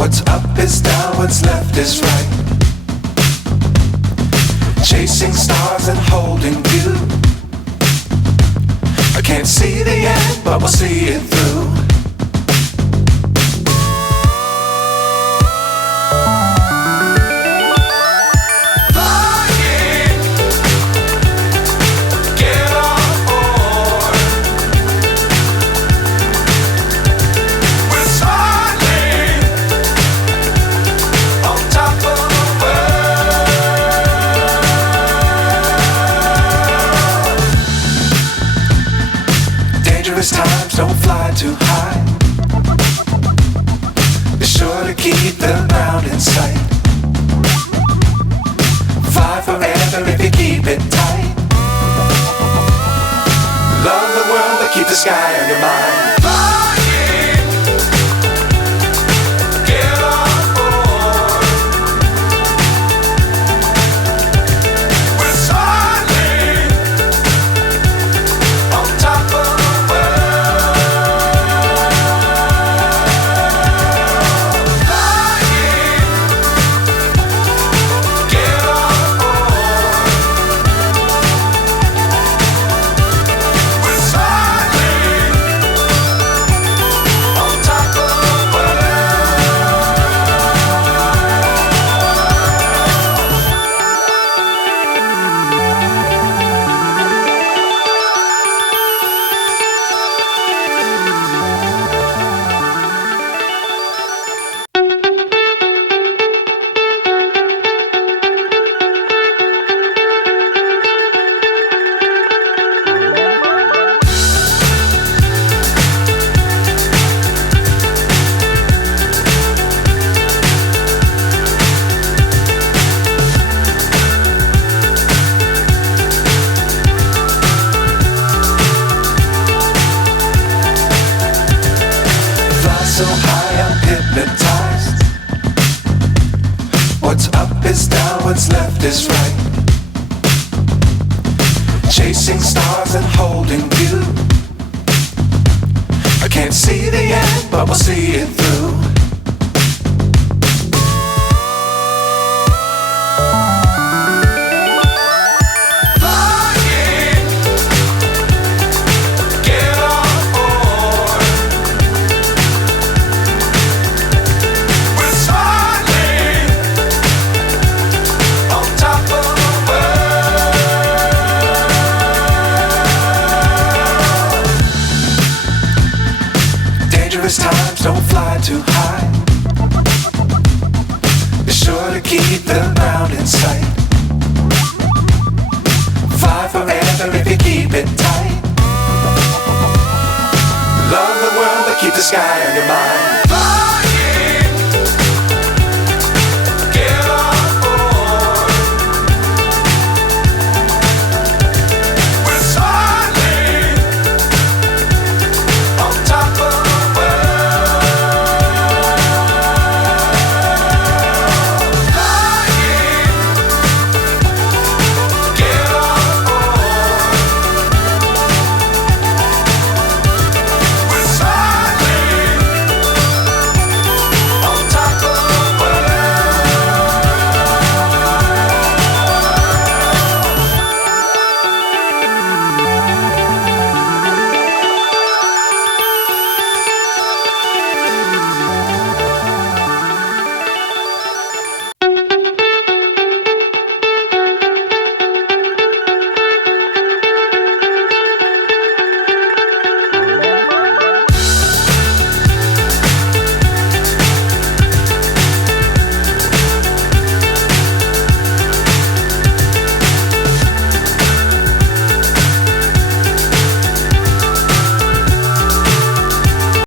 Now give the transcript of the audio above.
What's up is down, what's left is right. Chasing stars and holding you. I can't see the end, but we'll see it through. Times don't fly too high. Be sure to keep the ground in sight. Fly forever if you keep it tight. Love the world but keep the sky on your mind. So high I'm hypnotized. What's up is down, what's left is right. Chasing stars and holding you. I can't see the end, but we'll see it through. Times don't fly too high. Be sure to keep the ground in sight. Fly forever if you keep it tight. Love the world but keep the sky on your mind.